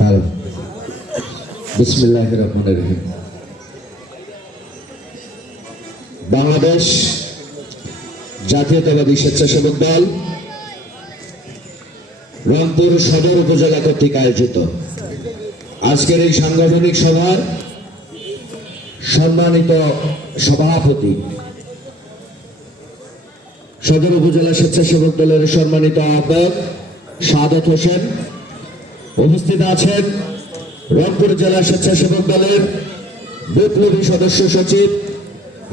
Hello বিসমিল্লাহ রহমান রহিম। বাংলাদেশ জাতীয়তাবাদী স্বেচ্ছাসেবক দল রংপুর সদর উপজেলা কর্তৃক আয়োজিত। আজকের এই সাংগঠনিক সভার সম্মানিত সভাপতি সদর উপজেলা স্বেচ্ছাসেবক দলের সম্মানিত আহ্বায়ক সাদত হোসেন। উপস্থিত আছেন রংপুর জেলা স্বেচ্ছাসেবক দলের বিপ্লবী সদস্য সচিব,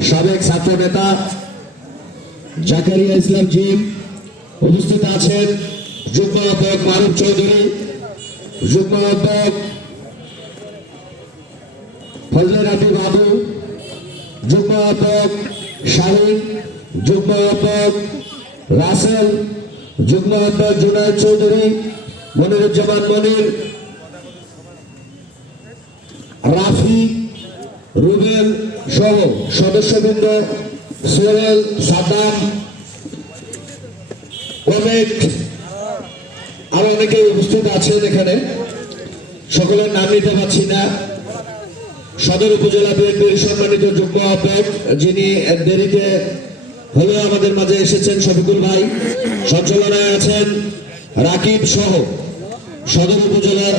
সাবেক ছাত্র নেতা জাকারিয়া ইসলাম জিম। উপস্থিত আছেন যুগ্ম আহ্বায়ক মারুফ চৌধুরী যুগ্ম আহ্বায়ক ফজলে রাবি বাবু যুগ্ম আহ্বায়ক শাহিন যুগ্ম আহ্বায়ক রাসেল যুগ্ম আহ্বায়ক জুনায়দ চৌধুরী মনিরুজ্জামান মনির। রাফি, রুবেল সহ সদস্যবৃন্দ, সোহেল, সাদ্দাম কমেট আরও অনেকে উপস্থিত আছেন এখানে। সকলের নাম নিতে পারছি না। সদর উপজেলা বিএনপির সম্মানিত যুগ্ম আহ্বায়ক, যিনি দেরিতে হলেও আমাদের মাঝে এসেছেন, শফিকুল ভাই। সঞ্চালনায় আছেন রাকিব সহ। সদর উপজেলার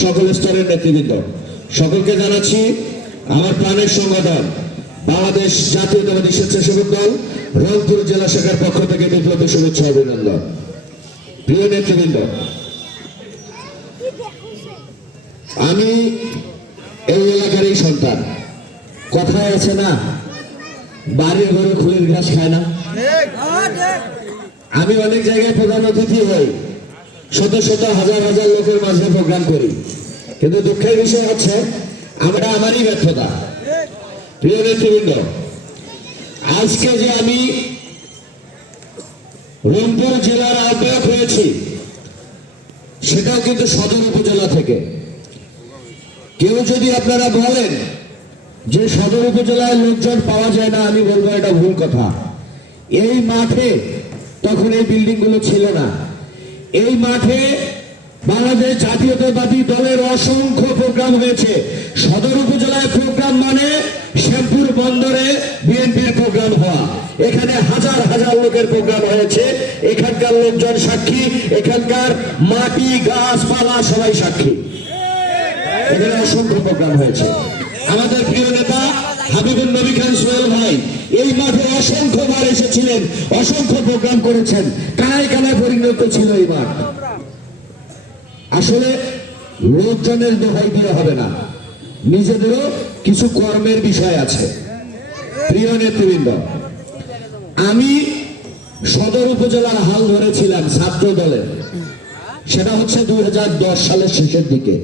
সকল স্তরের নেতৃবৃন্দ। সকলকে জানাচ্ছি, আমার প্রাণের সংগঠন বাংলাদেশ জাতীয়তাবাদী স্বেচ্ছাসেবক দল, রংপুর জেলা শাখার পক্ষ থেকে বিপ্লবী শুভেচ্ছা অভিনন্দন। প্রিয় নেতৃবৃন্দ, আমি এই এলাকারই সন্তান। কথায় আছে না, বাড়ির ঘরে খুলের ঘাস খায় না। আমি অনেক জায়গায় প্রধান অতিথি হই। শত শত হাজার হাজার লোকের মাঝে প্রোগ্রাম করি। কিন্তু দুঃখের বিষয় হচ্ছে, আমরা আমারই ব্যর্থতা। প্রিয় নেতৃবৃন্দ, আজকে যে আমি রংপুর জেলার আহ্বায়ক হয়েছি, সেটাও কিন্তু সদর উপজেলা থেকে। কেউ যদি আপনারা বলেন যে সদর উপজেলায় লোকজন পাওয়া যায় না, আমি বলব এটা ভুল কথা। এই মাঠে তখন এই বিল্ডিংগুলো ছিল না। এই মাঠে বাংলাদেশ জাতীয়তাবাদী দলের অসংখ্য প্রোগ্রাম হয়েছে। সদর উপজেলায় প্রোগ্রাম মানে শ্যামপুর বন্দরে বিএনপির প্রোগ্রাম হওয়া। এখানে হাজার হাজার লোকের প্রোগ্রাম হয়েছে। এখানকার লোকজন সাক্ষী, এখানকার মাটি, গাছপালা সবাই সাক্ষী। এখানে অসংখ্য প্রোগ্রাম হয়েছে। আমাদের প্রিয় নেতা হাবিবুল নবী খান সোহেল ভাই, এই মাঠে অসংখ্য বার এসেছিলেন, অসংখ্য প্রোগ্রাম করেছেন। কানায় কানায় পরিণত ছিল এই মাঠ। আসলে লোকজনের দোহাই দিয়ে হবে না। নিজেদেরও কিছু কর্মের বিষয় আছে। প্রিয় নেতৃবৃন্দ, আমি সদর উপজেলার হাল ধরেছিলাম ছাত্র দলের সেটা হচ্ছে দুই হাজার দশ সালের শেষের দিকে।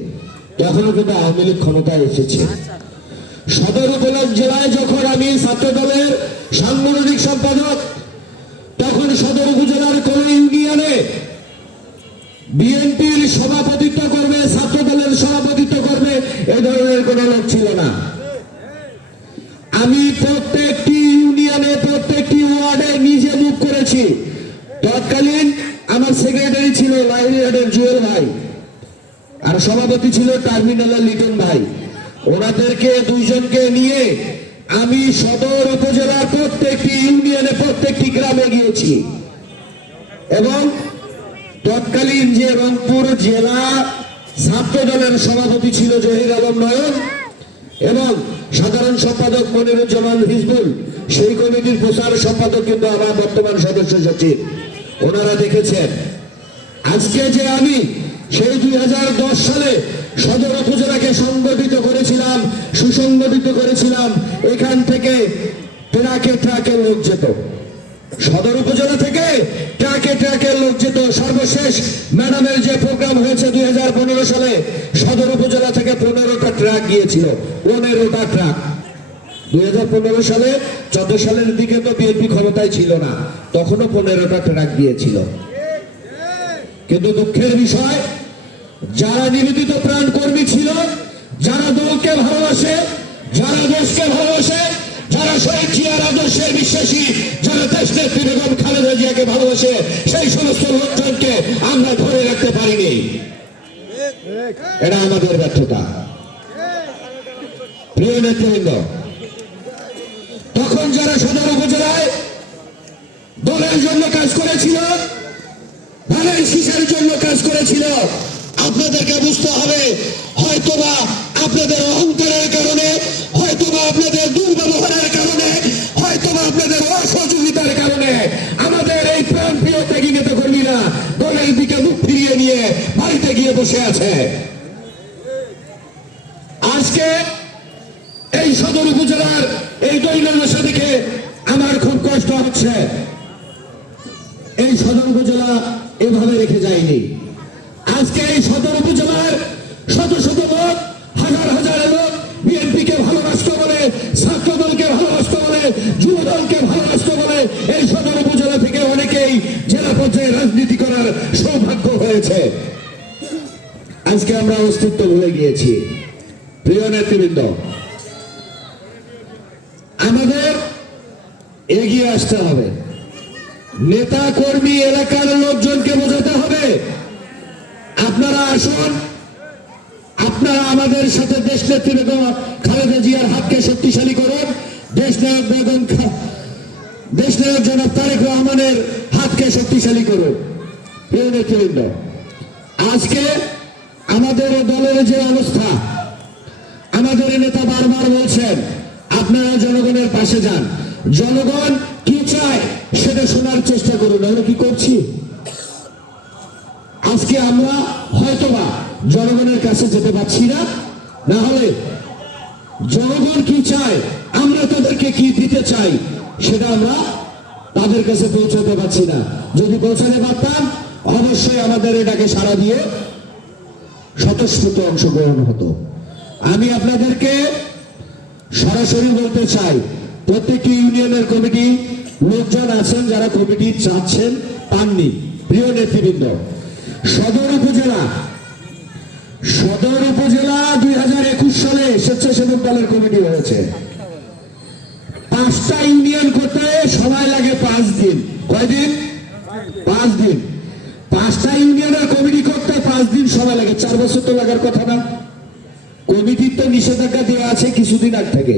তখনও কিন্তু আওয়ামী লীগ ক্ষমতায় এসেছে। সদর উপজেলায় যখন আমি ছাত্র দলের সাংগঠনিক সম্পাদক, তখন সদর উপজেলার কোন ইউনিয়নে বিএনপির সভাপতিত্ব করবে ছাত্র দলের সভাপতিত্ব করবে, এ ধরনের কোন লোক ছিল না। আমি প্রত্যেকটি ইউনিয়নে, প্রত্যেকটি ওয়ার্ডে নিজে মুখ করেছি। তৎকালীন আমার সেক্রেটারি ছিল লাইব্রেরিয়ানের জুয়েল ভাই, আর সভাপতি ছিল টার্মিনালের লিটন ভাই। ওনাদেরকে দুইজনকে নিয়ে আমি সদর উপজেলার প্রত্যেকটি ইউনিয়নে প্রত্যেকটি গ্রামে গিয়েছি। এবং তৎকালীন যে রংপুর জেলা ছাত্র দলের সভাপতি ছিল জহির আলম নয়ন এবং সাধারণ সম্পাদক মনিরুজ্জামান হিজবুল, সেই কমিটির প্রচার সম্পাদক কিন্তু আমার বর্তমান সদস্য সচিব। ওনারা দেখেছেন। আজকে যে আমি সেই দুই হাজার দশ সালে সদর উপজেলাকে সংগঠিত করেছিলাম, সুসংগঠিত করেছিলাম। এখান থেকে ট্রাকে ট্রাকে লোক যেত। সদর উপজেলা থেকে ট্রাকে ট্রাকে লোক যেত। সর্বশেষ ম্যাডামের যে প্রোগ্রাম হয়েছে দুই হাজার পনেরো সালে, সদর উপজেলা থেকে পনেরোটা ট্রাক গিয়েছিল। পনেরোটা ট্রাক। দুই হাজার পনেরো সালে চোদ্দ সালের দিকে তো বিএনপি ক্ষমতায় ছিল না। তখনও পনেরোটা ট্রাক গিয়েছিল। কিন্তু দুঃখের বিষয় যারা নিবেদিত প্রাণ কর্মী ছিল, যারা দলকে ভালোবাসে, যারা দেশকে ভালোবাসে, যারা শহীদ জিয়ার আদর্শের বিশ্বাসী, যারা দেশ নেত্রী বেগম খালেদা জিয়াকে ভালোবাসে, সেই সমস্ত লোকজনকে আমরা ধরে রাখতে পারিনি। এটা আমাদের ব্যর্থতা। প্রিয় নেতৃবৃন্দ, তখন যারা সদর উপজেলায় দলের জন্য কাজ করেছিল, ধানের শীষের জন্য কাজ করেছিল আপনাদেরকে বুঝতে হবে। হয়তোবা আপনাদের অহংকারের কারণে, হয়তোবা আপনাদের দুর্ব্যবহারের কারণে, হয়তোবা আপনাদের অসহযোগিতার কারণে আমাদের এই প্রাণ প্রিয় ত্যাগী নেতা কর্মীরা দলের দিকে মুখ ফিরিয়ে নিয়ে বাড়িতে গিয়ে বসে আছে। আজকে এই সদর উপজেলার এই দৈনন্দিন দেখে আমার খুব কষ্ট হচ্ছে। এই সদর উপজেলা এভাবে রেখে যায়নি। আজকে এই সদর উপজেলার শত শত লোক, হাজার হাজার লোক বিএনপিকে ভালোবাসতে বলে ছাত্র দলকে ভালোবাসতে বলে যুব দলকে ভালোবাসতে বলে এই সদর উপজেলা থেকে অনেকেই জেলা পর্যায়ে রাজনীতি করার সৌভাগ্য হয়েছে। আজকে আমরা অস্তিত্ব ভুলে গিয়েছি। প্রিয় নেতৃবৃন্দ, আমাদের এগিয়ে আসতে হবে। নেতা কর্মী এলাকার হবে আপনারা আসুন। আপনারা আমাদের সাথে দেশ নেত্রী বেগম খালেদা জিয়ার হাতকে শক্তিশালী করুন। দেশ নায়ক বেগম দেশ নায়ক জনাব তারেক রহমানের হাতকে শক্তিশালী করুন। প্রিয় নেতৃবৃন্দ, আজকে আমাদের দলের যে অবস্থা, আমাদের নেতা বারবার বলছেন, আপনারা জনগণের পাশে যান। জনগণ কি চায় সেটা শোনার চেষ্টা করুন, আমরা কি করছি? আজকে আমরা হয়তোবা জনগণের কাছে যেতে পারছি না। না হলে জনগণ কি চায়, আমরা তাদেরকে কি দিতে চাই, সেটা আমরা তাদের কাছে পৌঁছাতে পারছি না। যদি পৌঁছাতে পারতাম, অবশ্যই আমাদের এটাকে সাড়া দিয়ে স্বতঃস্ফূর্ত অংশগ্রহণ হতো। আমি আপনাদেরকে সরাসরি বলতে চাই, প্রত্যেকটি ইউনিয়নের কমিটি লোকজন আছেন যারা কমিটি চাচ্ছেন, পাননি। প্রিয় নেতৃবৃন্দ সদর উপজেলা। সদর উপজেলা দুই হাজার একুশ সালে স্বেচ্ছাসেবক দলের কমিটি হয়েছে। পাঁচটা ইউনিয়ন করতে সময় লাগে পাঁচ দিন। কয়দিন? পাঁচ দিন। পাঁচটা ইউনিয়নের কমিটি করতে পাঁচ দিন সময় লাগে। চার বছর তো লাগার কথা না। কমিটির তো নিষেধাজ্ঞা দেওয়া আছে কিছুদিন আগ থেকে।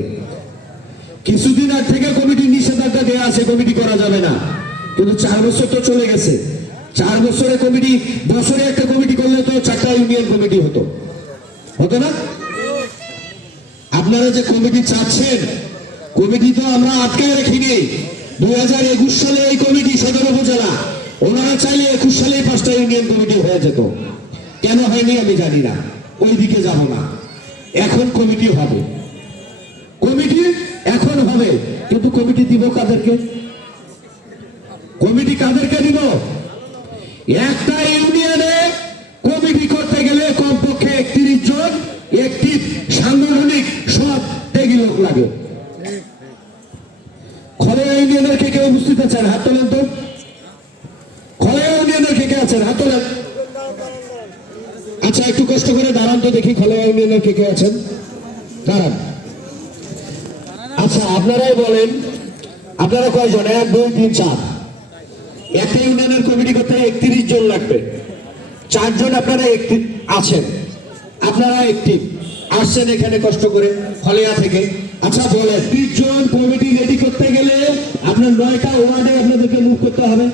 কিছুদিন আগ থেকে কমিটির নিষেধাজ্ঞা দেওয়া আছে, কমিটি করা যাবে না। কিন্তু চার বছর তো চলে গেছে। চার বছরে কমিটি, বছরে একটা কমিটি করলে তো চারটা ইউনিয়ন কমিটি হতো। হতো না? আপনারা যে কমিটি চাচ্ছেন, কমিটি তো আমরা আটকায় রাখিনি। দুই হাজার একুশ সালে এই কমিটি সদর উপজেলা, ওনারা চাইলে একুশ সালে পাঁচটা ইউনিয়ন কমিটি হয়ে যেত। কেন হয়নি আমি জানি না। ওই দিকে যাব না। এখন কমিটি হবে। কমিটি এখন হবে, কিন্তু কমিটি দিব কাদেরকে কমিটি কাদেরকে দিব একটা ইউনিয়নে কমিটি করতে গেলে কমপক্ষে একত্রিশ জন একটি সাংগঠনিক সব ত্যাগী লোক লাগে। খলেয়া ইউনিয়নের কে কে উপস্থিত আছেন? হাত তোলেন তো। খলেয়া ইউনিয়নের কে কে আছেন? হাত তোলেন। আচ্ছা একটু কষ্ট করে দাঁড়ান তো দেখি খলেয়া ইউনিয়নের কে কে আছেন। দাঁড়ান। আচ্ছা আপনারাই বলেন, আপনারা কয়জন? এক, দুই, তিন, চার। একটা ইউনিয়নের কমিটি করতে একত্রিশ জন লাগবে। চারজন আপনারা আছেন। আপনারা একটি আসছেন এখানে কষ্ট করে, হলিয়া থেকে। আচ্ছা বলেন। ত্রিশ জন কমিটি রেডি করতে গেলে আপনার নয়টা ওয়ার্ডে আপনাদেরকে মুভ করতে হবে।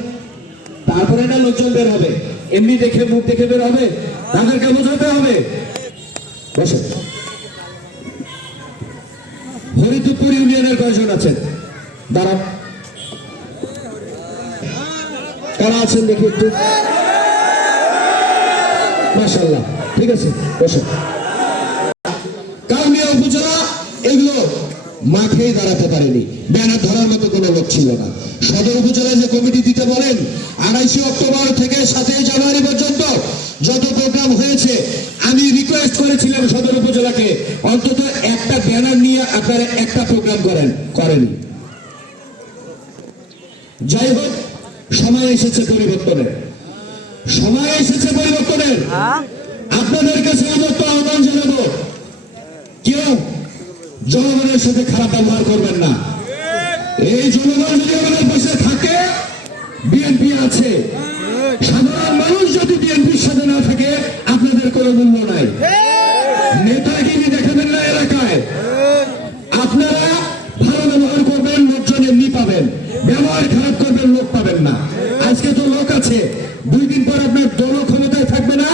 তারপরে না লোকজন বের হবে। এমনি দেখে মুখ দেখে বের হবে। তাদেরকে বোঝাতে হবে। হরিদপুর ইউনিয়নের কয়জন আছেন? দাঁড়ান। কারা আছেন দেখি একটু? মাশাল্লাহ ঠিক আছে, বসো। দাঁড়াতে পারেনি। ব্যানার ধরার মতো কোনো লোক ছিল না। সদর উপজেলায় যে কমিটি দিতে বলেন, আড়াইশে অক্টোবর থেকে সাতই জানুয়ারি পর্যন্ত যত প্রোগ্রাম হয়েছে, আমি রিকোয়েস্ট করেছিলাম সদর উপজেলাকে, অন্তত একটা ব্যানার নিয়ে আপনারা একটা প্রোগ্রাম করেন করেনি যাই হোক সময় এসেছে পরিবর্তনের। সময় এসেছে পরিবর্তনের। আপনাদের কাছে আমার তো আহ্বান জানাব। কেউ জনগণের সাথে খারাপ ব্যবহার করবেন না। এই জনগণ যদি আমাদের পাশে থাকে বিএনপি আছে। সাধারণ মানুষ যদি বিএনপির সাথে না থাকে আপনাদের কোনো কোনো মূল্য নাই নেতাগিরি দেখাবেন না এলাকায় আপনারা ভালো ব্যবহার করবেন লোকজন এমনি পাবেন ব্যবহার খারাপ করবেন লোক পাবেন না আজকে তো লোক আছে। দুই দিন পর আপনার দল ক্ষমতায় থাকবে না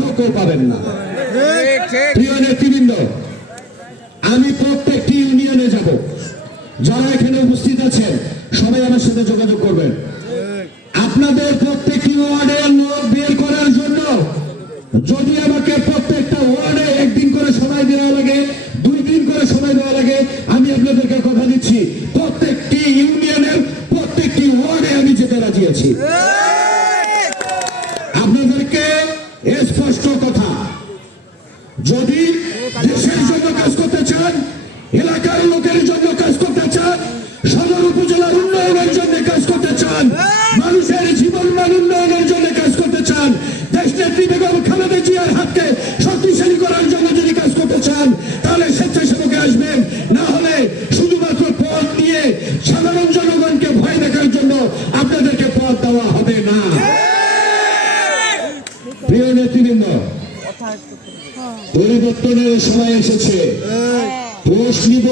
লোকও পাবেন না। প্রিয় নেতৃবৃন্দ আমি প্রত্যেকটি ইউনিয়নে যাব। যারা এখানে উপস্থিত আছেন সবাই আমার সাথে যোগাযোগ করবেন। আপনাদের প্রত্যেকটি ওয়ার্ডে লোক বের করার জন্য যদি আমাকে প্রত্যেকটা ওয়ার্ডে একদিন করে সময় দেওয়া লাগে দুই দিন করে সময় দেওয়া লাগে আমি আপনাদেরকে কথা দিচ্ছি প্রত্যেকটি ইউনিয়নের প্রত্যেকটি ওয়ার্ডে আমি যেতে রাজি আছি। চান তাহলে স্বেচ্ছাসেবকে আসবেন। না হলে শুধুমাত্র পথ দিয়ে সাধারণ জনগণকে ভয় দেখার জন্য আপনাদেরকে পথ দেওয়া হবে না। প্রিয় নেতৃবৃন্দ, পরিবর্তনের সময় এসেছে। পোষ নিব,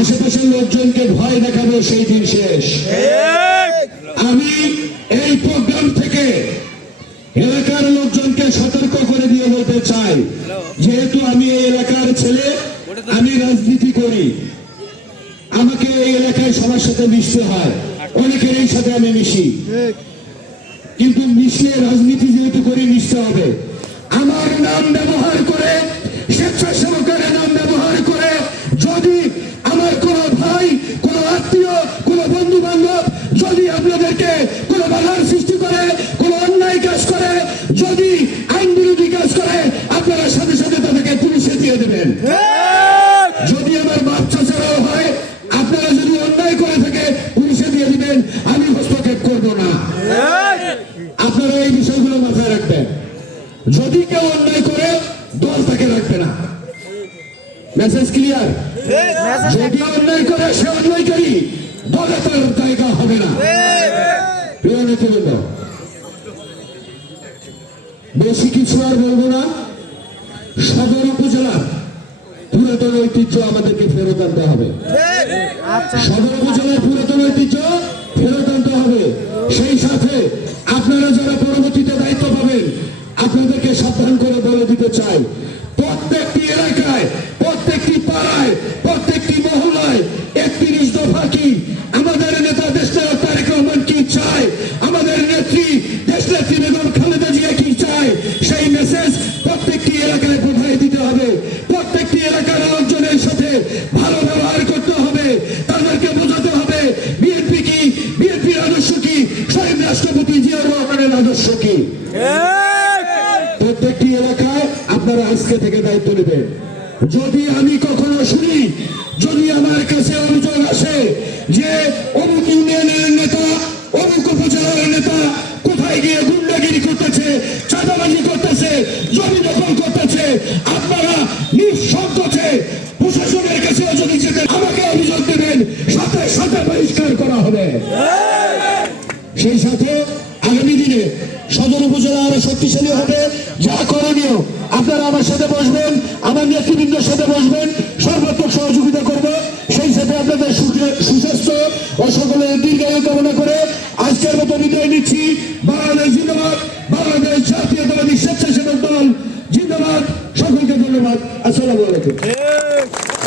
আশেপাশের লোকজনকে ভয় দেখাবো, সেই দিন শেষ। আমি এই প্রোগ্রাম থেকে এলাকার লোকজনকে সতর্ক করে দিয়ে বলতে চাই, যেহেতু ছেলে, আমি রাজনীতি করি। আমাকে এই এলাকায় সবার সাথে মিশতে হয়। অনেকের এই সাথে আমি মিশি। কিন্তু মিশলে রাজনীতি যেহেতু করে মিশতে হবে। আমার নাম ব্যবহার করে, স্বেচ্ছাসেবকের নাম ব্যবহার করে যদি আমার কোনো ভাই, কোনো আত্মীয়, কোনো বন্ধু বান্ধব যদি আপনাদেরকে কোনো বাধার সৃষ্টি দলে জায়গা হবে না। বেশি কিছু আর বলব না। সদর উপজেলার পুরাতন ঐতিহ্য আমাদেরকে ফেরত আনতে হবে। সদর উপজেলার পুরাতন ঐতিহ্য ফেরত আনতে হবে। সেই সাথে আপনারা যারা পরবর্তীতে দায়িত্ব পাবেন, আপনাদেরকে সাবধান করে বলে দিতে চাই। প্রত্যেকটি এলাকায়, প্রত্যেকটি আপনারা আজকে থেকে দায়িত্ব নেবেন। যদি আমি কখনো শুনি, যদি আমার কাছে অভিযোগ আসে যে অমুক ইউনিয়নের নেতা, অমুক উপজেলার নেতা কোথায় গিয়ে গুন্ডাগিরি করতেছে, চাঁদাবাজি করতেছে, জমি দখল করতেছে, আপনারা নিঃসংকোচে প্রশাসনের কাছে যদি যেতে, আমাকে অভিযোগ দেবেন, সাথে সাথে বহিষ্কার করা হবে। সেই সাথে আগামী দিনে সদর উপজেলা আরও শক্তিশালী হবে, যা করণীয়। আপনারা আমার সাথে বসবেন, আমার নেতৃবৃন্দের সাথে বসবেন, সর্বাত্মক সহযোগিতা করব। সেই সাথে আপনাদের সুস্বাস্থ্য ও সকলের দীর্ঘায়ু কামনা করে আজকের মতো বিদায় নিচ্ছি। বাংলাদেশ জিন্দাবাদ, বাংলাদেশ জাতীয়তাবাদী স্বেচ্ছাসেবক দল জিন্দাবাদ। সকলকে ধন্যবাদ। আসসালামু আলাইকুম।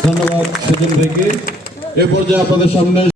ধন্যবাদ সেদিন থেকে এ পর্যায়ে আপনাদের সামনে